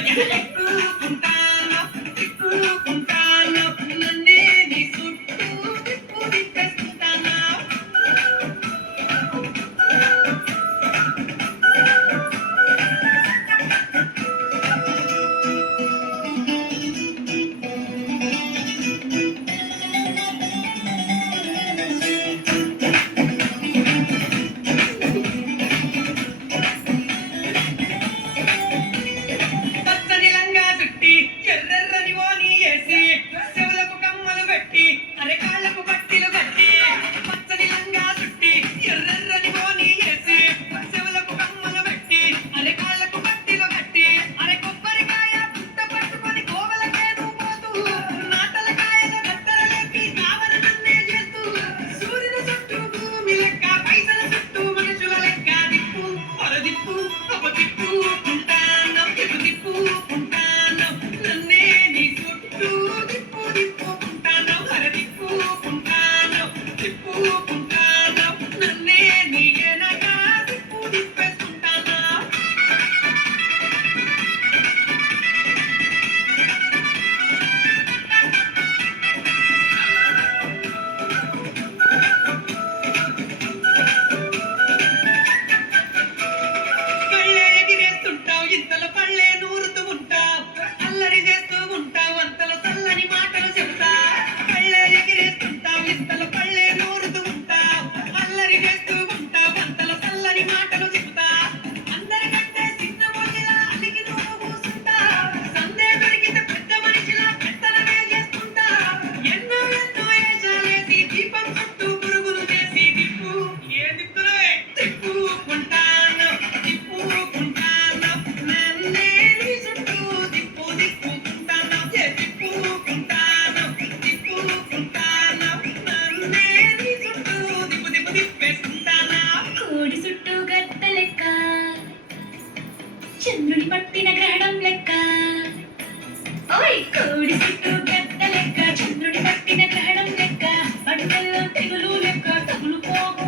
తిప్పుకుంటాను తిప్పుకుంటాను నన్నే నీ చుట్టూ తిప్పుకుంటాను. పచ్చని లంగా చుట్టి ఎర్రెర్రని ఓని వేసి చెవులకు కమ్మలు పెట్టి అరెకాళ్లకు పట్టిలు కట్టి పచ్చని లంగా చుట్టి ఎర్రెర్రని ఓని వేసి చెవులకు కమ్మలు పెట్టి అరెకాళ్లకు పట్టిలు కట్టి అరె కొబ్బరికాయ పుట్ట పట్టుకొని కోవలకేను పోతూ నాటలకాయల గట్టరలేపి కావల నన్నే చేస్తూ సూర్యుని చుట్టూ భూమి లెక్క పైసల చుట్టూ మనుషుల లెక్క దిక్కు పరదిక్కు తిప్పుకుంటాను తిప్పుకుంటాను నన్నే నీ చుట్టూ తిప్పుకుంటాను తిప్పుకుంటాను తిప్పుకుంటాను నన్నే నీ వెనక తిప్పేసుకుంటాను. కళ్ళే ఎగిరేస్తుంటావు ఇంతలో పళ్ళే నూరుతూ ఉంటావు అల్లరి చేస్తూ ఉంటావు అంతలో చల్లని మాటలు చెప్తా. కళ్ళే ఎగిరేస్తుంటావు ఇంతలో పళ్ళే నూరుతూ ఉంటావు అల్లరి చేస్తూ ఉంటావు అంతలో చల్లని మాటలు చెప్తా. అందరికంటే చిన్న మనిషిలా అలిగి నువ్వు కూసుంటా సందే దొరికితే పెద్ద మనిషిలా పెత్తనమే చేస్తుంటా. ఎన్నో ఎన్నో వేషాలేసి దీపం చుట్టూ పురుగులు చేసి తిప్పు ఏ దిక్కులే తిప్పుకుంటాను తిప్పుకుంటాను నన్నే నీ చుట్టూ తిప్పుకుంటాను తిప్పుకుంటాను తిప్పుకుంటాను నన్నే నీ చుట్టూ తిప్పేసుకుంటాను. కోడి చుట్టూ గద్ద లెక్క చంద్రుని పట్టిన గ్రహణం లెక్క. ఓయ్ కోడి చుట్టూ గద్ద లెక్క చంద్రుని పట్టిన గ్రహణం లెక్క. అడుగల్లో తెగులు లెక్క తగులు పోగు